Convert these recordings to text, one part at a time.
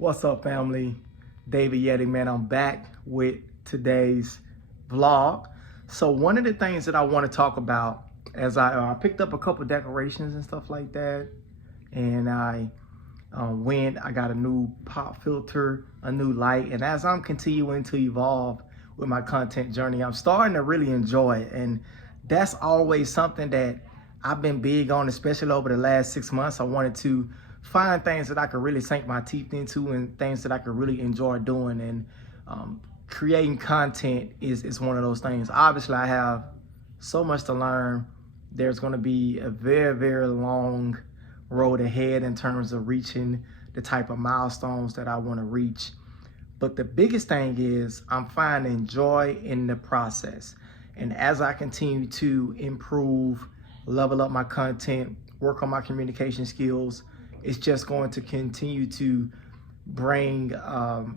What's up, family? David Yeti, man. I'm back with today's vlog. So one of the things that I want to talk about, as I picked up a couple decorations and stuff like that, and I got a new pop filter, a new light, and as I'm continuing to evolve with my content journey, I'm starting to really enjoy it, and that's always something that I've been big on, especially over the last 6 months. I wanted to find things that I could really sink my teeth into and things that I could really enjoy doing, and creating content is one of those things. Obviously, I have so much to learn. There's going to be a very, very long road ahead in terms of reaching the type of milestones that I want to reach. But the biggest thing is I'm finding joy in the process. And as I continue to improve, level up my content, work on my communication skills, it's just going to continue to bring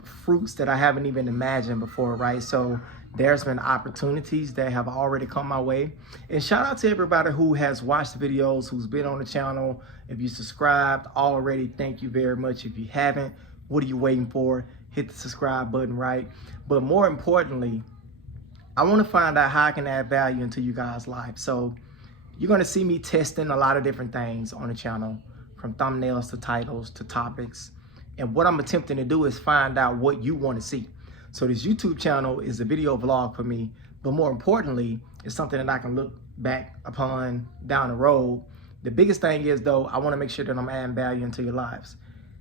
fruits that I haven't even imagined before, right? So there's been opportunities that have already come my way. And shout out to everybody who has watched the videos, who's been on the channel. If you subscribed already, thank you very much. If you haven't, what are you waiting for? Hit the subscribe button, right? But more importantly, I want to find out how I can add value into you guys' life. So you're going to see me testing a lot of different things on the channel, from thumbnails to titles to topics. And what I'm attempting to do is find out what you want to see. So this YouTube channel is a video vlog for me, but more importantly, it's something that I can look back upon down the road. The biggest thing is, though, I want to make sure that I'm adding value into your lives.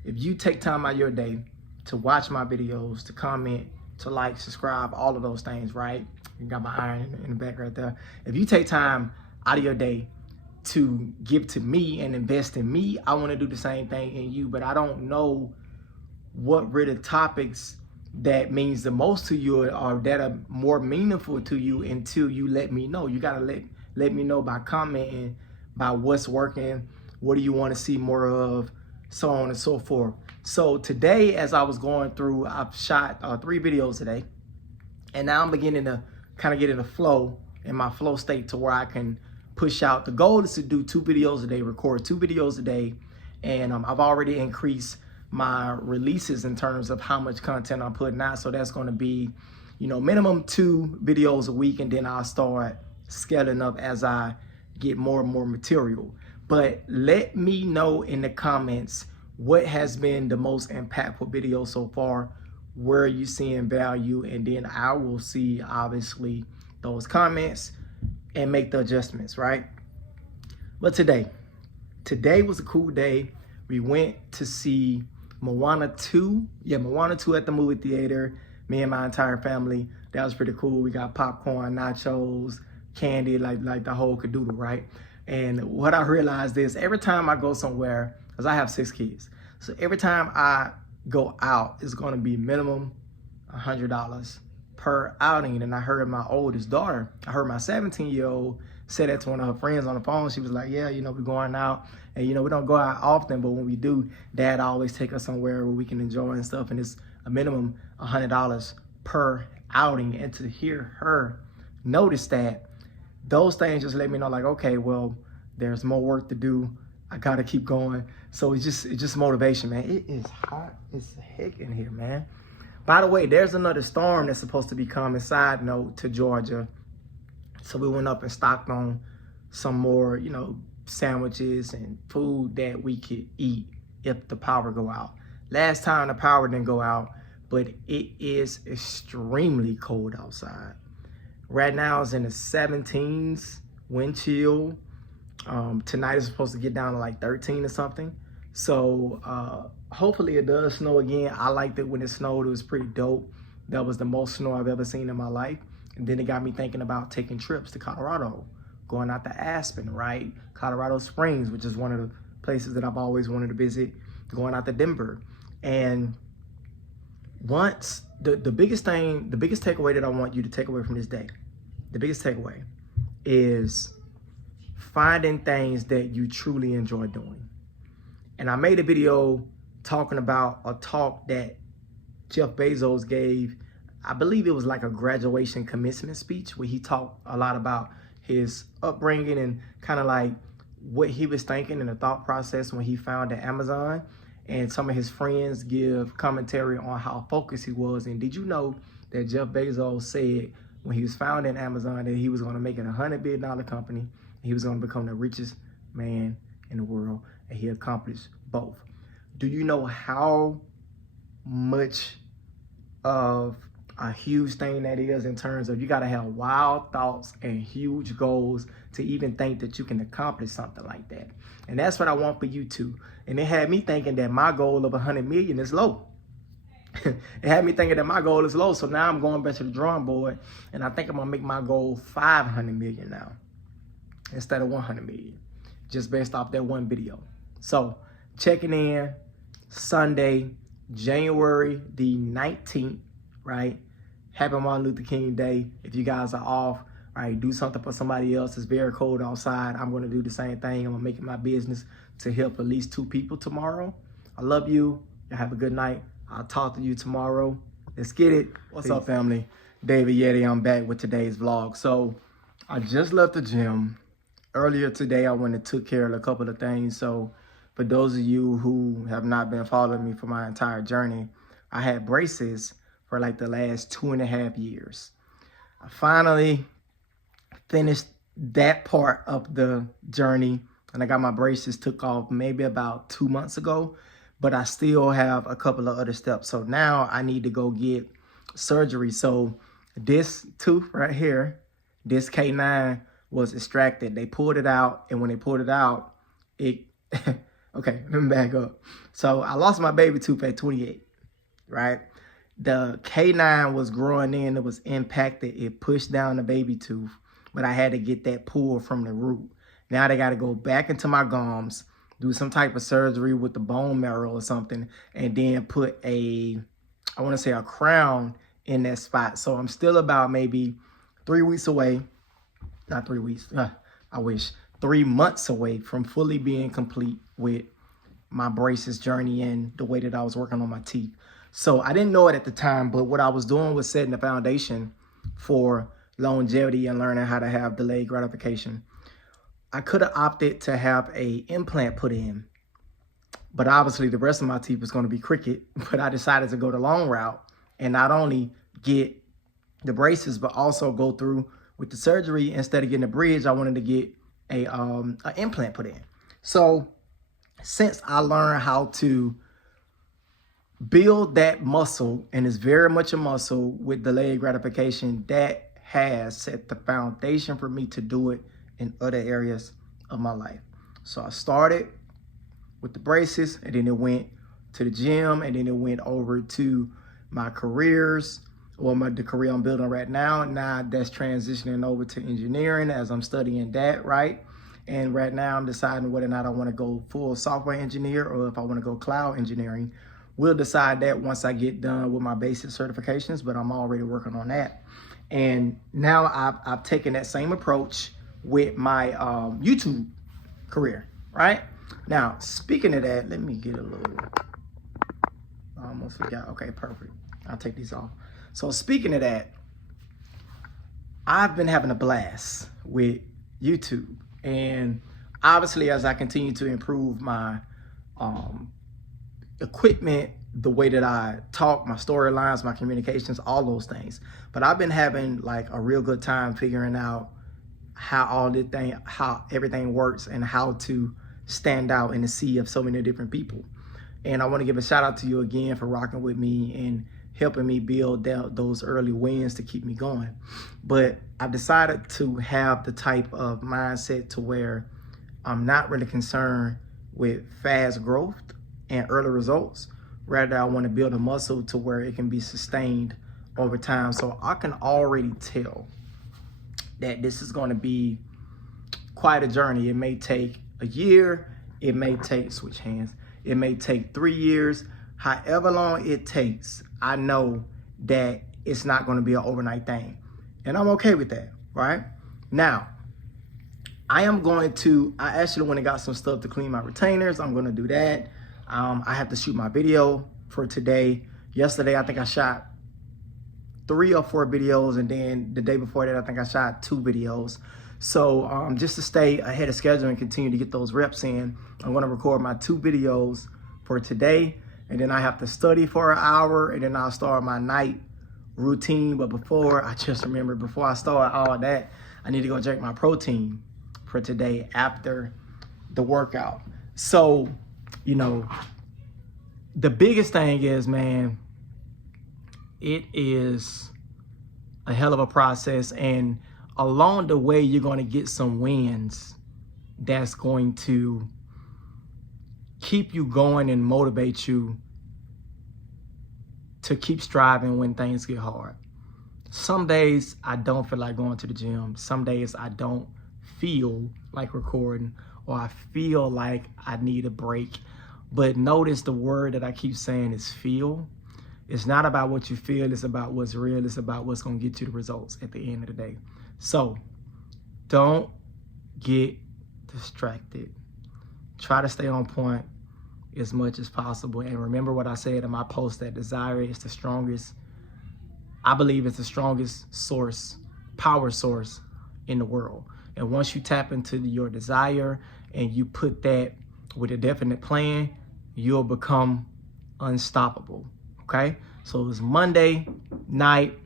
If you take time out of your day to watch my videos, to comment, to like, subscribe, all of those things, right? You got my iron in the back right there. If you take time out of your day to give to me and invest in me, I want to do the same thing in you, but I don't know what really topics that means the most to you or that are more meaningful to you until you let me know. You got to let me know by commenting, by what's working, what do you want to see more of, so on and so forth. So today, as I was going through, I've shot 3 videos today, and now I'm beginning to kind of get in the flow, in my flow state, to where I can push out. The goal is to do 2 videos a day, record 2 videos a day, and I've already increased my releases in terms of how much content I'm putting out. So that's going to be, minimum 2 videos a week, and then I'll start scaling up as I get more and more material. But let me know in the comments what has been the most impactful video so far, where you seeing value, and then I will see, obviously, those comments and make the adjustments, right? But today was a cool day. We went to see Moana 2. Yeah, Moana 2 at the movie theater. Me and my entire family. That was pretty cool. We got popcorn, nachos, candy, like the whole cadoodle, right? And what I realized is every time I go somewhere, because I have 6 kids, so every time I go out, it's going to be minimum $100 per outing. And I heard my oldest daughter, I heard my 17-year-old say that to one of her friends on the phone. She was like, yeah, we're going out, and we don't go out often, but when we do, Dad always take us somewhere where we can enjoy and stuff, and it's a minimum $100 per outing. And to hear her notice that, those things just let me know, like, okay, well, there's more work to do. I gotta keep going. So it's just motivation, man. It is hot as heck in here, man. By the way, there's another storm that's supposed to be coming, side note, to Georgia. So we went up and stocked on some more, sandwiches and food that we could eat if the power go out. Last time the power didn't go out, but it is extremely cold outside. Right now it's in the 17s, wind chill. Tonight is supposed to get down to like 13 or something. So hopefully it does snow again. I liked it when it snowed. It was pretty dope. That was the most snow I've ever seen in my life. And then it got me thinking about taking trips to Colorado, going out to Aspen, right? Colorado Springs, which is one of the places that I've always wanted to visit, going out to Denver. And once, the biggest takeaway that I want you to take away from this day, the biggest takeaway is finding things that you truly enjoy doing. And I made a video talking about a talk that Jeff Bezos gave. I believe it was like a graduation commencement speech, where he talked a lot about his upbringing and kind of like what he was thinking and the thought process when he founded Amazon. and some of his friends give commentary on how focused he was. And did you know that Jeff Bezos said when he was founding Amazon that he was going to make it $100 billion company, he was going to become the richest man in the world, and he accomplished both. Do you know how much of a huge thing that is in terms of you got to have wild thoughts and huge goals to even think that you can accomplish something like that? And that's what I want for you too. And it had me thinking that my goal of 100 million is low. It had me thinking that my goal is low. So now I'm going back to the drawing board, and I think I'm gonna make my goal 500 million now instead of 100 million, just based off that one video. So checking in Sunday, January the 19th, right? Happy Martin Luther King Day. If you guys are off, right, do something for somebody else. It's very cold outside. I'm going to do the same thing. I'm going to make it my business to help at least 2 people tomorrow. I love you. Y'all have a good night. I'll talk to you tomorrow. Let's get it. What's up, family? David Yeti. I'm back with today's vlog. So I just left the gym. Earlier today, I went and took care of a couple of things. So for those of you who have not been following me for my entire journey, I had braces for like the last 2.5 years. I finally finished that part of the journey, and I got my braces took off maybe about 2 months ago, but I still have a couple of other steps. So now I need to go get surgery. So this tooth right here, this K9 was extracted. They pulled it out, and when they pulled it out, it, okay, let me back up. So I lost my baby tooth at 28, right? The K9 was growing in, it was impacted, it pushed down the baby tooth, but I had to get that pulled from the root. Now they got to go back into my gums, do some type of surgery with the bone marrow or something, and then put a, I want to say a crown in that spot. So I'm still about maybe 3 weeks away, not 3 weeks, I wish, 3 months away from fully being complete with my braces journey and the way that I was working on my teeth. So I didn't know it at the time, but what I was doing was setting the foundation for longevity and learning how to have delayed gratification. I could have opted to have a implant put in, but obviously the rest of my teeth was going to be crooked. But I decided to go the long route and not only get the braces, but also go through with the surgery. Instead of getting a bridge, I wanted to get a an implant put in. So since I learned how to build that muscle, and it's very much a muscle with delayed gratification, that has set the foundation for me to do it in other areas of my life. So I started with the braces, and then it went to the gym, and then it went over to my careers, or the career I'm building right now. Now that's transitioning over to engineering as I'm studying that, right? And right now I'm deciding whether or not I want to go full software engineer or if I want to go cloud engineering. We'll decide that once I get done with my basic certifications, but I'm already working on that. And now I've taken that same approach with my YouTube career, right? Now, speaking of that, let me get a little, I almost forgot. Okay, perfect. I'll take these off. So speaking of that, I've been having a blast with YouTube. And obviously, as I continue to improve my equipment, the way that I talk, my storylines, my communications, all those things. But I've been having like a real good time figuring out how everything works and how to stand out in the sea of so many different people. And I want to give a shout out to you again for rocking with me and helping me build those early wins to keep me going. But I've decided to have the type of mindset to where I'm not really concerned with fast growth and early results. Rather, I want to build a muscle to where it can be sustained over time. So I can already tell that this is going to be quite a journey. It may take a year. It may take, switch hands. It may take 3 years. However long it takes, I know that it's not going to be an overnight thing. And I'm okay with that, right? Now, I actually went and got some stuff to clean my retainers. I'm going to do that. I have to shoot my video for today. Yesterday, I think I shot 3 or 4 videos. And then the day before that, I think I shot 2 videos. So just to stay ahead of schedule and continue to get those reps in, I'm going to record my 2 videos for today, and then I have to study for an hour, and then I'll start my night routine. But before I start all that, I need to go drink my protein for today after the workout. So, you know, the biggest thing is, man, it is a hell of a process, and along the way you're going to get some wins that's going to keep you going and motivate you to keep striving when things get hard. Some days I don't feel like going to the gym. Some days I don't feel like recording, or I feel like I need a break. But notice the word that I keep saying is feel. It's not about what you feel, it's about what's real, it's about what's gonna get you the results at the end of the day. So don't get distracted. Try to stay on point as much as possible. And remember what I said in my post, that desire is the strongest, I believe it's the strongest power source in the world. And once you tap into your desire and you put that with a definite plan, you'll become unstoppable. Okay, so it's Monday night.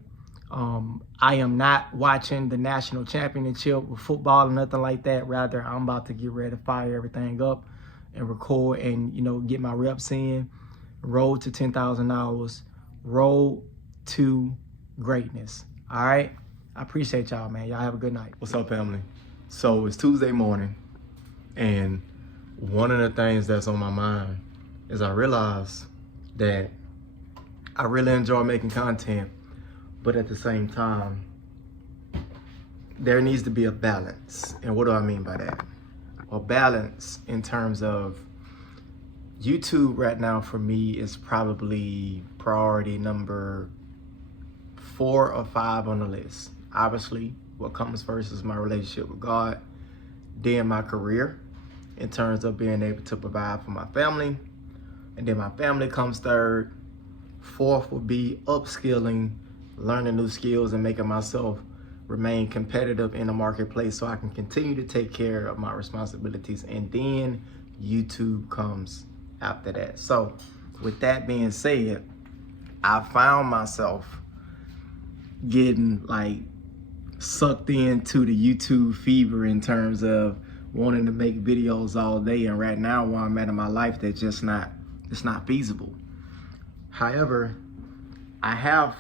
I am not watching the national championship with football or nothing like that. Rather, I'm about to get ready to fire everything up and record and, you know, get my reps in, road to 10,000 hours, road to greatness. All right, I appreciate y'all, man. Y'all have a good night. What's up, family? So it's Tuesday morning, and one of the things that's on my mind is I realized that I really enjoy making content, but at the same time, there needs to be a balance. And what do I mean by that? A balance in terms of YouTube right now for me is probably priority number 4 or 5 on the list. Obviously, what comes first is my relationship with God, then my career in terms of being able to provide for my family, and then my family comes third. 4th would be upskilling, learning new skills, and making myself remain competitive in the marketplace so I can continue to take care of my responsibilities. And then YouTube comes after that. So with that being said, I found myself getting like sucked into the YouTube fever in terms of wanting to make videos all day. And right now where I'm at in my life, that's just not, it's not feasible. However, I have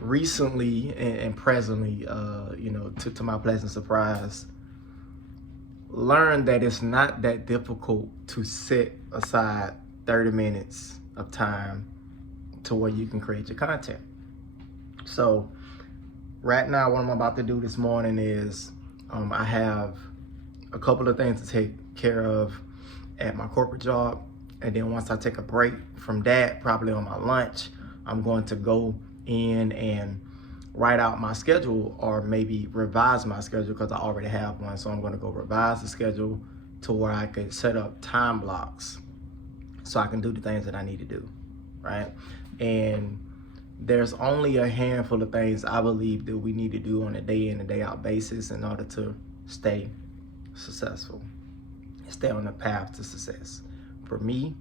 recently and presently, to my pleasant surprise, learned that it's not that difficult to set aside 30 minutes of time to where you can create your content. So right now, what I'm about to do this morning is I have a couple of things to take care of at my corporate job. And then once I take a break from that, probably on my lunch, I'm going to go in and write out my schedule, or maybe revise my schedule because I already have one. So I'm going to go revise the schedule to where I could set up time blocks so I can do the things that I need to do, right? And there's only a handful of things I believe that we need to do on a day in and day out basis in order to stay successful, stay on the path to success. For me,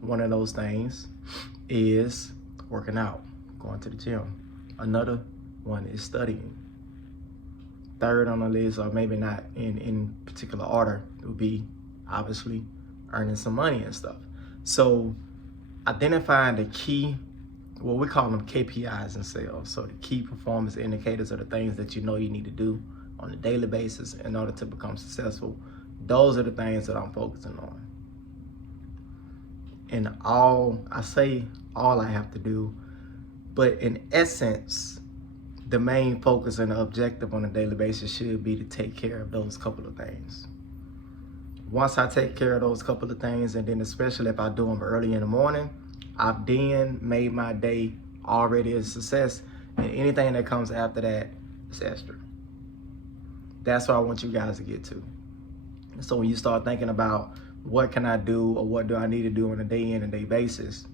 one of those things is working out, going to the gym. Another one is studying. Third on the list, or maybe not in particular order, would be obviously earning some money and stuff. So identifying the key, well, we call them KPIs in sales. So the key performance indicators are the things that you know you need to do on a daily basis in order to become successful. Those are the things that I'm focusing on. And all I have to do, but in essence, the main focus and the objective on a daily basis should be to take care of those couple of things. Once I take care of those couple of things, and then especially if I do them early in the morning, I've then made my day already a success, and anything that comes after that is extra. That's what I want you guys to get to. So when you start thinking about what can I do, or what do I need to do on a day in and day basis,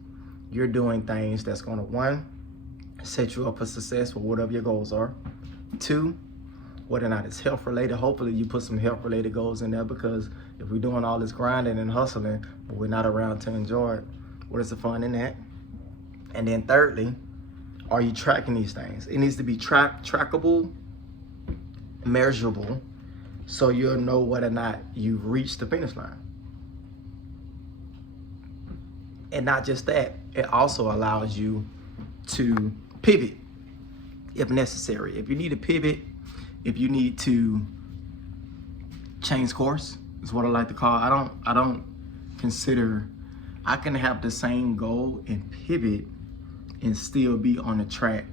you're doing things that's going to, 1, set you up for success with whatever your goals are. 2, whether or not it's health related, hopefully you put some health related goals in there, because If we're doing all this grinding and hustling, but we're not around to enjoy it, what is the fun in that? And then thirdly, are you tracking these things? It needs to be trackable, measurable, so you'll know whether or not you've reached the finish line. And not just that, it also allows you to pivot if necessary. If you need to pivot, if you need to change course, is what I like to call. I don't consider I can have the same goal and pivot and still be on the track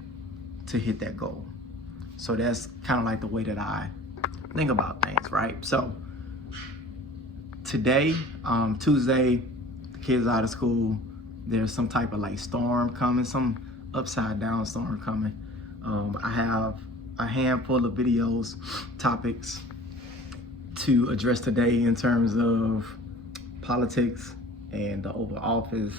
to hit that goal. So that's kind of like the way that I think about things, right? So today, Tuesday, the kids out of school, there's some type of like storm coming, some upside down storm coming. I have a handful of videos, topics to address today in terms of politics and the Oval Office,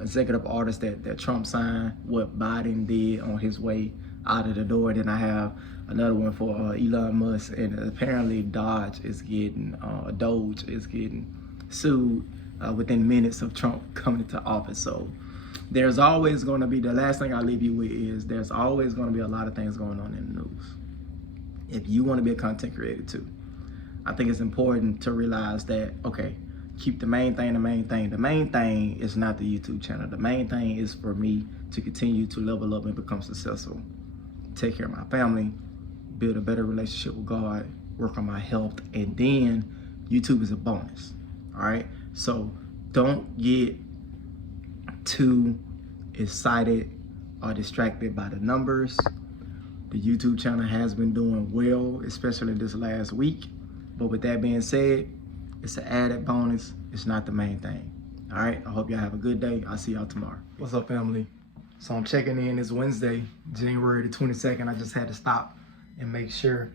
executive orders that Trump signed, what Biden did on his way out of the door. Then I have another one for Elon Musk, and apparently Doge is getting sued within minutes of Trump coming into office. So there's always going to be, the last thing I leave you with is there's always going to be a lot of things going on in the news. If you want to be a content creator too, I think it's important to realize that, okay, keep the main thing the main thing. The main thing is not the YouTube channel. The main thing is for me to continue to level up and become successful, take care of my family, build a better relationship with God, work on my health, and then YouTube is a bonus, all right? So don't get too excited or distracted by the numbers. The YouTube channel has been doing well, especially this last week. But with that being said, it's an added bonus. It's not the main thing. All right, I hope y'all have a good day. I'll see y'all tomorrow. What's up, family? So I'm checking in this Wednesday, January the 22nd. I just had to stop and make sure.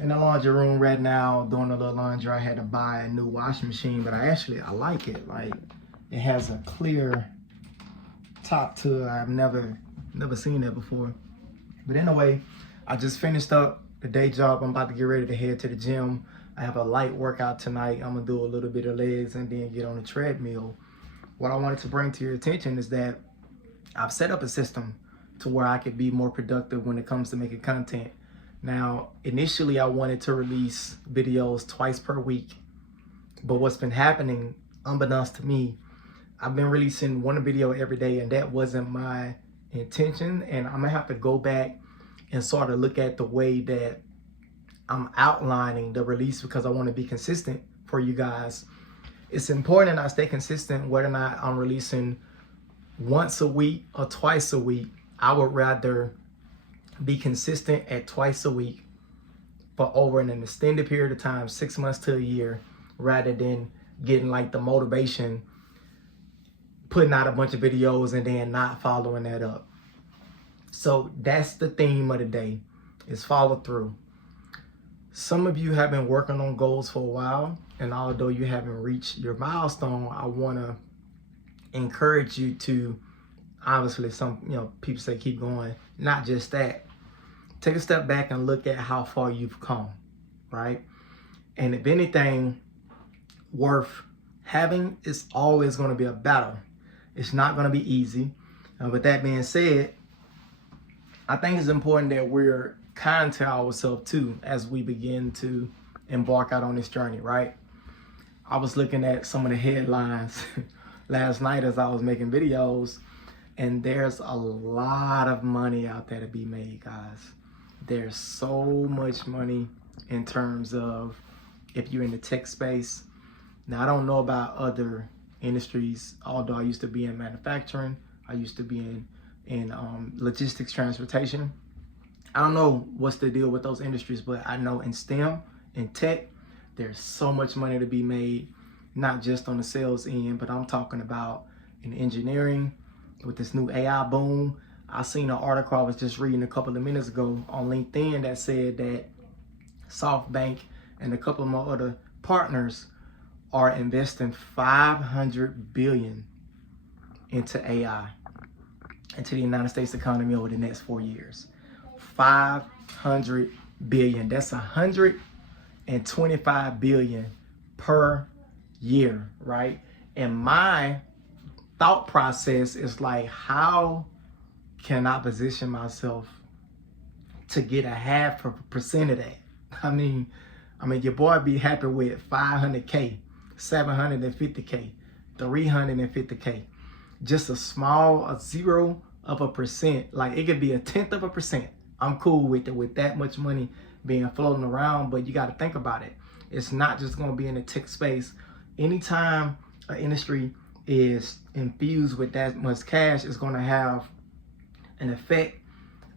In the laundry room right now, doing a little laundry, I had to buy a new washing machine, but I like it. Like, it has a clear top to it. I've never seen that before. But anyway, I just finished up the day job. I'm about to get ready to head to the gym. I have a light workout tonight. I'm gonna do a little bit of legs and then get on the treadmill. What I wanted to bring to your attention is that I've set up a system to where I could be more productive when it comes to making content. Now, initially I wanted to release videos twice per week, but what's been happening, unbeknownst to me, I've been releasing one video every day, and that wasn't my intention. And I'm gonna have to go back and sort of look at the way that I'm outlining the release, because I want to be consistent for you guys. It's important I stay consistent whether or not I'm releasing once a week or twice a week. I would rather be consistent at twice a week, but over an extended period of time, 6 months to a year, rather than getting like the motivation, putting out a bunch of videos and then not following that up. So that's the theme of the day, is follow through. Some of you have been working on goals for a while, and although you haven't reached your milestone, I want to encourage you to, obviously people say keep going, not just that. Take a step back and look at how far you've come, right? And if anything worth having, it's always going to be a battle. It's not going to be easy. With that being said, I think it's important that we're kind to ourselves too as we begin to embark out on this journey, right? I was looking at some of the headlines last night as I was making videos, and there's a lot of money out there to be made, guys. There's so much money in terms of if you're in the tech space. Now, I don't know about other industries, although I used to be in manufacturing. I used to be in logistics, transportation. I don't know what's the deal with those industries, but I know in STEM, in tech, there's so much money to be made, not just on the sales end, but I'm talking about in engineering with this new AI boom. I seen an article I was just reading a couple of minutes ago on LinkedIn that said that SoftBank and a couple of my other partners are investing $500 billion into AI, into the United States economy over the next 4 years. $500 billion. That's $125 billion per year, right? And my thought process is like, how can I position myself to get a 0.5% of that? I mean, your boy be happy with 500K, 750K, 350K. Just a 0.1%. Like, it could be 0.1%. I'm cool with it, with that much money being floating around. But you got to think about it. It's not just going to be in the tech space. Anytime an industry is infused with that much cash, it's going to have an effect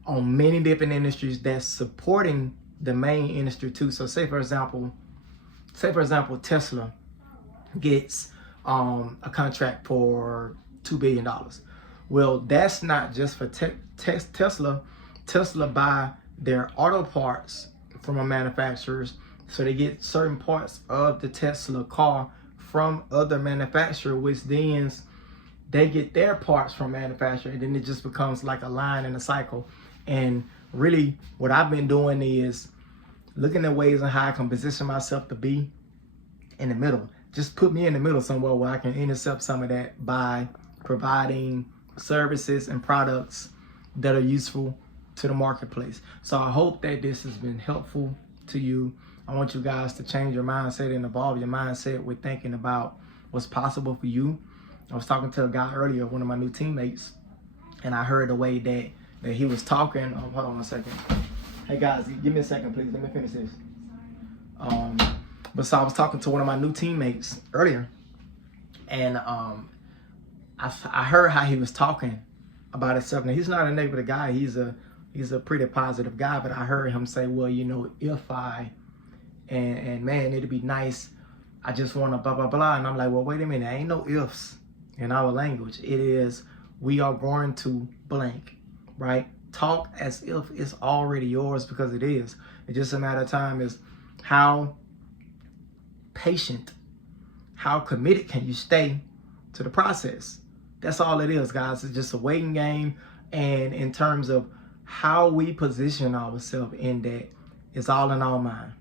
on many different industries that's supporting the main industry too. So say for example, Tesla gets a contract for $2 billion. Well, that's not just for Tesla. Tesla buy their auto parts from a manufacturers, so they get certain parts of the Tesla car from other manufacturer, which then they get their parts from manufacturer, and then it just becomes like a line in a cycle. And really, what I've been doing is looking at ways on how I can position myself to be in the middle. Just put me in the middle somewhere where I can intercept some of that by providing services and products that are useful to the marketplace. So I hope that this has been helpful to you. I want you guys to change your mindset and evolve your mindset with thinking about what's possible for you. I was talking to a guy earlier, one of my new teammates, and I heard the way that he was talking. Hold on a second. Hey guys, give me a second, please. Let me finish this. But so I was talking to one of my new teammates earlier, and I heard how he was talking about himself. Now, he's not a negative guy. He's a pretty positive guy. But I heard him say, well, you know, if I, and man, it'd be nice. I just want to blah, blah, blah. And I'm like, well, wait a minute. There ain't no ifs in our language. It is, we are going to blank, right? Talk as if it's already yours, because it is. It's just a matter of time. Is how patient, how committed can you stay to the process? That's all it is, guys. It's just a waiting game. And in terms of how we position ourselves in that, it's all in our mind.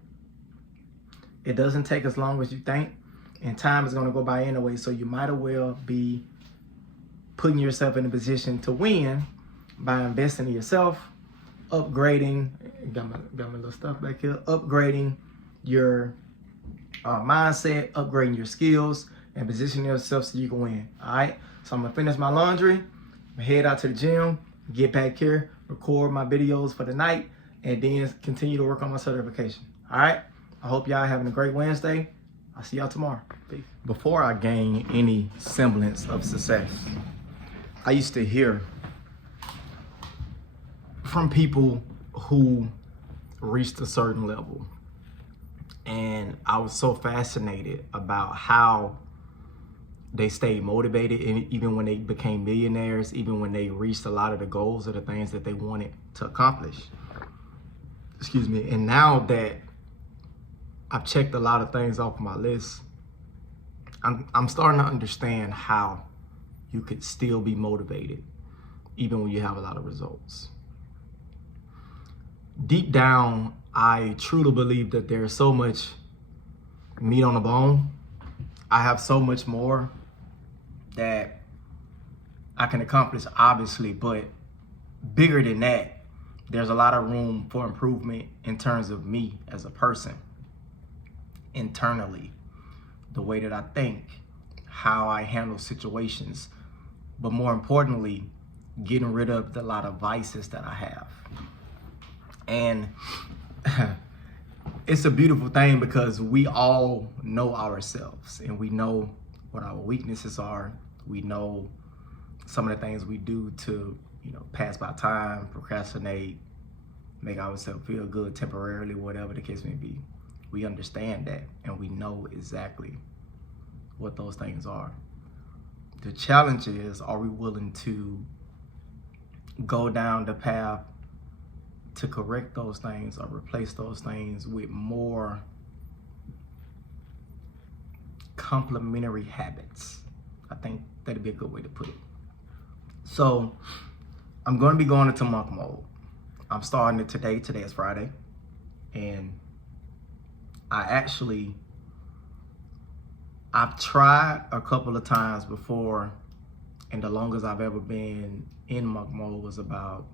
It doesn't take as long as you think, and time is going to go by anyway. So you might as well be putting yourself in a position to win by investing in yourself, upgrading, got my little stuff back here, upgrading your mindset, upgrading your skills, and positioning yourself so you can win. All right. So I'm gonna finish my laundry, head out to the gym, get back here, record my videos for the night, and then continue to work on my certification. All right. I hope y'all having a great Wednesday. I'll see y'all tomorrow. Peace. Before I gain any semblance of success, I used to hear from people who reached a certain level. And I was so fascinated about how they stayed motivated, and even when they became millionaires, even when they reached a lot of the goals or the things that they wanted to accomplish. Excuse me. And now that I've checked a lot of things off my list, I'm starting to understand how you could still be motivated even when you have a lot of results. Deep down, I truly believe that there's so much meat on the bone. I have so much more that I can accomplish, obviously, but bigger than that, there's a lot of room for improvement in terms of me as a person, internally, the way that I think, how I handle situations, but more importantly, getting rid of a lot of vices that I have. And it's a beautiful thing because we all know ourselves, and we know what our weaknesses are. We know some of the things we do to, pass by time, procrastinate, make ourselves feel good temporarily, whatever the case may be. We understand that, and we know exactly what those things are. The challenge is, are we willing to go down the path to correct those things or replace those things with more complementary habits? I think that'd be a good way to put it. So I'm going to be going into monk mode. I'm starting it today. Today is Friday. And I actually I've tried a couple of times before, and the longest I've ever been in monk mode was about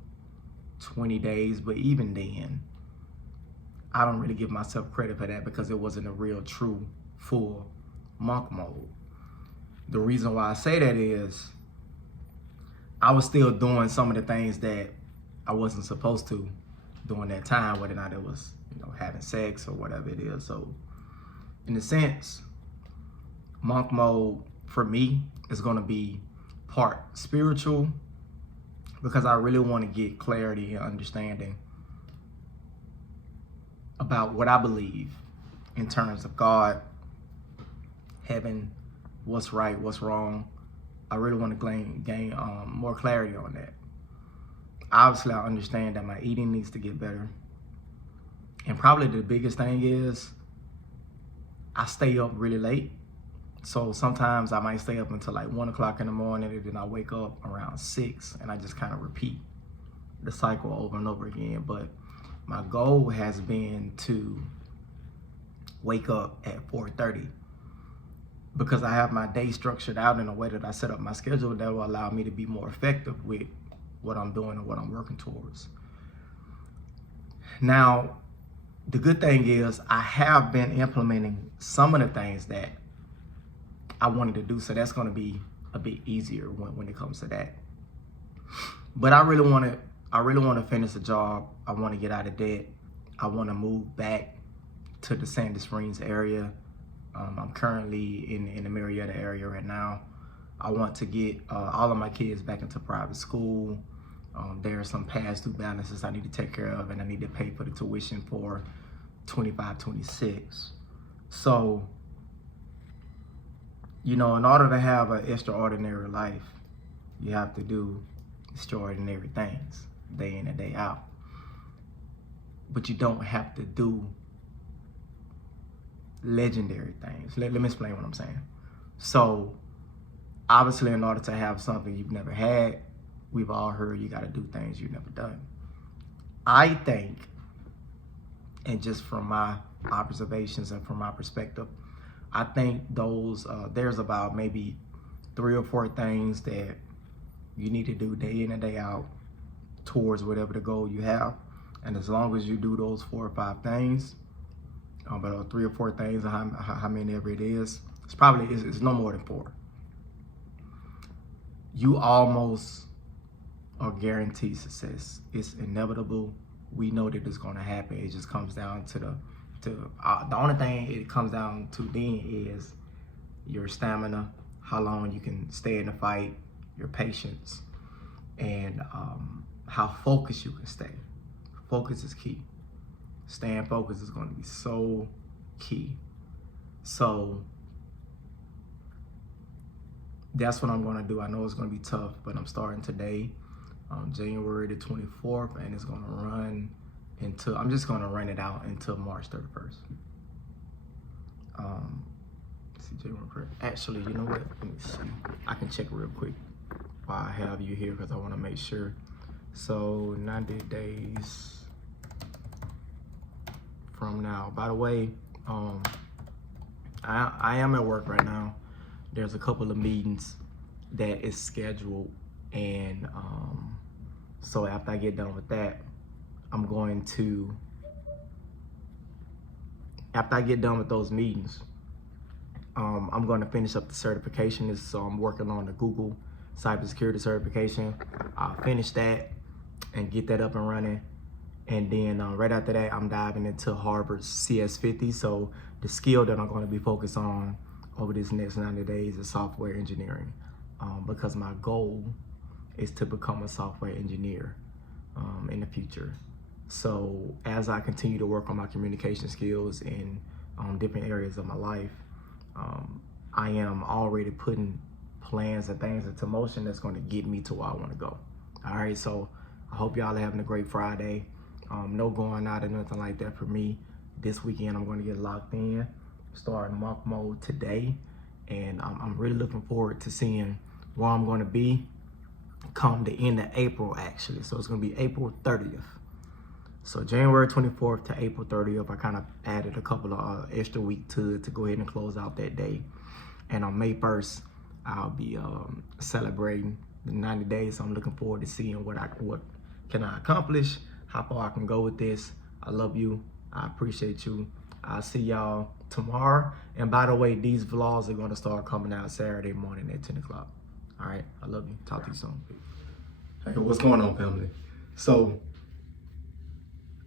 20 days. But even then, I don't really give myself credit for that because it wasn't a real, true, full monk mode. The reason why I say that is I was still doing some of the things that I wasn't supposed to during that time, whether or not it was, having sex or whatever it is. So in a sense, monk mode for me is going to be part spiritual because I really want to get clarity and understanding about what I believe in terms of God, heaven, what's right, what's wrong. I really want to gain more clarity on that. Obviously, I understand that my eating needs to get better. And probably the biggest thing is I stay up really late. So sometimes I might stay up until like 1 o'clock in the morning, and then I wake up around 6, and I just kind of repeat the cycle over and over again. But my goal has been to wake up at 4:30 because I have my day structured out in a way that I set up my schedule that will allow me to be more effective with what I'm doing and what I'm working towards. Now, the good thing is I have been implementing some of the things that I wanted to do, so that's going to be a bit easier when it comes to that. But I really want to finish the job. I want to get out of debt. I want to move back to the Sandy Springs area. I'm currently in the Marietta area right now. I want to get all of my kids back into private school. There are some past due balances I need to take care of, and I need to pay for the tuition for 25, 26. So, in order to have an extraordinary life, you have to do extraordinary things day in and day out. But you don't have to do legendary things. Let me explain what I'm saying. So, obviously, in order to have something you've never had, we've all heard you got to do things you've never done. I think, and just from my observations and from my perspective, I think there's about maybe 3 or 4 things that you need to do day in and day out towards whatever the goal you have. And as long as you do those 4 or 5 things, but 3 or 4 things, how many ever it is, it's no more than 4. You almost are guaranteed success. It's inevitable. We know that it's going to happen. It just comes down to the only thing it comes down to then is your stamina, how long you can stay in the fight, your patience, and how focused you can stay. Focus is key. Staying focused is going to be so key. So that's what I'm going to do. I know it's going to be tough, but I'm starting today, January the 24th, and it's going to run until, I'm just going to run it out until March 31st. Actually, you know what? Let me see. I can check real quick while I have you here because I want to make sure. So 90 days from now. By the way, I am at work right now. There's a couple of meetings that is scheduled, and so after I get done with that, after I get done with those meetings, I'm going to finish up the certification. So I'm working on the Google cybersecurity certification. I'll finish that and get that up and running. And then right after that, I'm diving into Harvard's CS50. So the skill that I'm going to be focused on over this next 90 days is software engineering, because my goal is to become a software engineer in the future. So as I continue to work on my communication skills in different areas of my life, I am already putting plans and things into motion that's going to get me to where I want to go. All right, so I hope y'all are having a great Friday. No going out or nothing like that for me. This weekend I'm going to get locked in, starting monk mode today, and I'm really looking forward to seeing where I'm going to be come the end of April, actually. So it's going to be April 30th. So January 24th to April 30th, I kind of added a couple of extra weeks to go ahead and close out that day. And on May 1st, I'll be celebrating the 90 days. So I'm looking forward to seeing what can I accomplish, how far I can go with this. I love you. I appreciate you. I'll see y'all tomorrow. And by the way, these vlogs are going to start coming out Saturday morning at 10 o'clock. All right, I love you. Talk to you soon. Hey, what's going on, family? So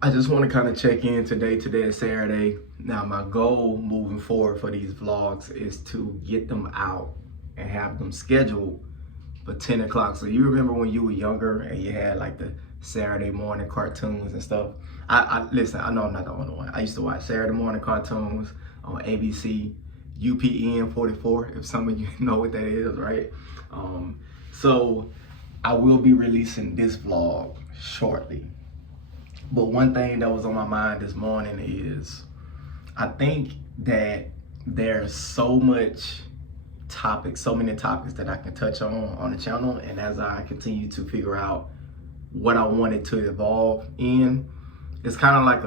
I just want to kind of check in today. Today is Saturday. Now, my goal moving forward for these vlogs is to get them out and have them scheduled for 10 o'clock. So you remember when you were younger and you had like the Saturday morning cartoons and stuff? Listen, I know I'm not the only one. I used to watch Saturday morning cartoons on ABC, S1.E4, if some of you know what that is, right? So I will be releasing this vlog shortly. But one thing that was on my mind this morning is I think that there's so many topics that I can touch on the channel. And as I continue to figure out what I want it to evolve in, it's kind of like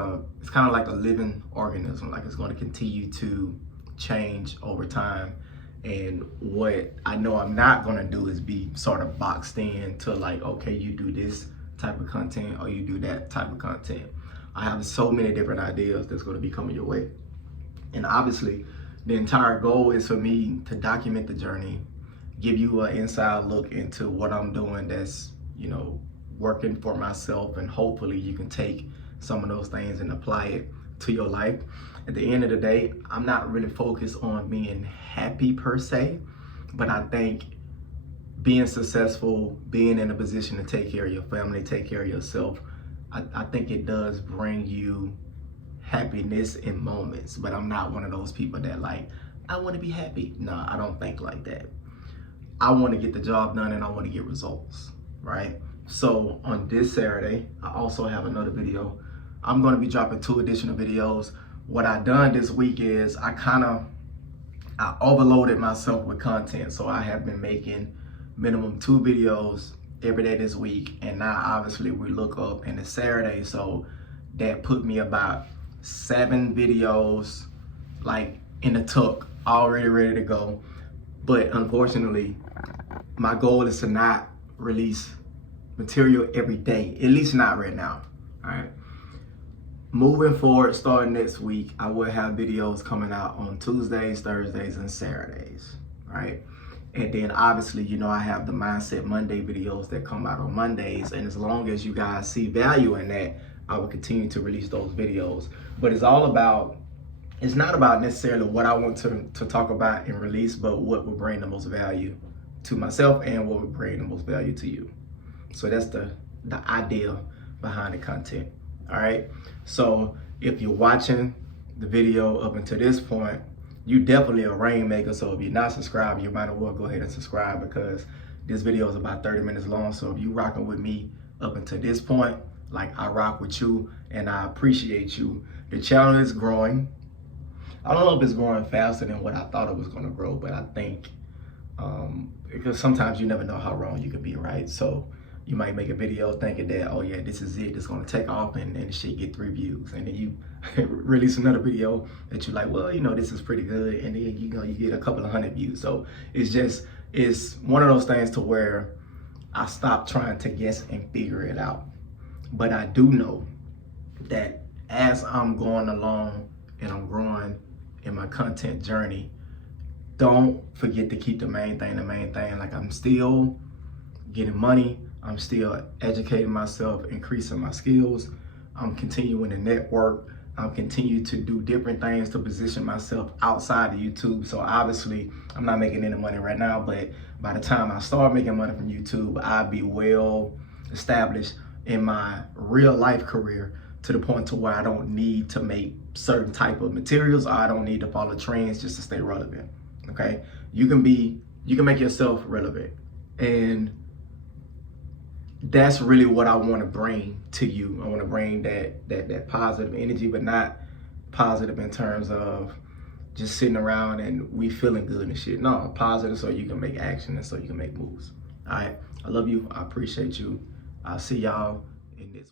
a living organism. Like, it's going to continue to change over time. And what I know I'm not going to do is be sort of boxed in to like, okay, you do this type of content or you do that type of content. I have so many different ideas that's going to be coming your way. And obviously, the entire goal is for me to document the journey, give you an inside look into what I'm doing that's, working for myself, and hopefully you can take some of those things and apply it to your life. At the end of the day, I'm not really focused on being happy per se, but I think being successful, being in a position to take care of your family, take care of yourself, I think it does bring you happiness in moments. But I'm not one of those people that like, I want to be happy. No, I don't think like that. I want to get the job done and I want to get results, right? So on this Saturday, I also have another video. I'm going to be dropping 2 additional videos. What I done this week is I overloaded myself with content. So I have been making minimum 2 videos every day this week. And now obviously we look up and it's Saturday. So that put me about 7 videos like in the tuck, already ready to go. But unfortunately, my goal is to not release material every day, at least not right now. All right. Moving forward, starting next week, I will have videos coming out on Tuesdays, Thursdays, and Saturdays. Right. And then obviously, I have the Mindset Monday videos that come out on Mondays. And as long as you guys see value in that, I will continue to release those videos. But it's not about necessarily what I want to talk about and release, but what will bring the most value to myself and what will bring the most value to you. So that's the idea behind the content. All right. So if you're watching the video up until this point, you definitely a rainmaker. So if you're not subscribed, you might as well go ahead and subscribe, because this video is about 30 minutes long. So if you rocking with me up until this point, like I rock with you and I appreciate you. The channel is growing. I don't know if it's growing faster than what I thought it was going to grow, but I think because sometimes you never know how wrong you could be, right? So you might make a video thinking that, oh yeah, this is it, it's going to take off, and shit get 3 views, and then you release another video that you're like, well, this is pretty good, and then you get a couple of 100 views. So it's one of those things to where I stopped trying to guess and figure it out. But I do know that as I'm going along and I'm growing in my content journey, don't forget to keep the main thing. Like, I'm still getting money. I'm still educating myself, increasing my skills. I'm continuing to network. I'm continuing to do different things to position myself outside of YouTube. So obviously, I'm not making any money right now, but by the time I start making money from YouTube, I'll be well established in my real life career, to the point to where I don't need to make certain type of materials, or I don't need to follow trends just to stay relevant. Okay, you can make yourself relevant, and that's really what I want to bring to you. I want to bring that positive energy, but not positive in terms of just sitting around and we feeling good and shit. No, positive so you can make action and so you can make moves. All right, I love you. I appreciate you. I'll see y'all in this.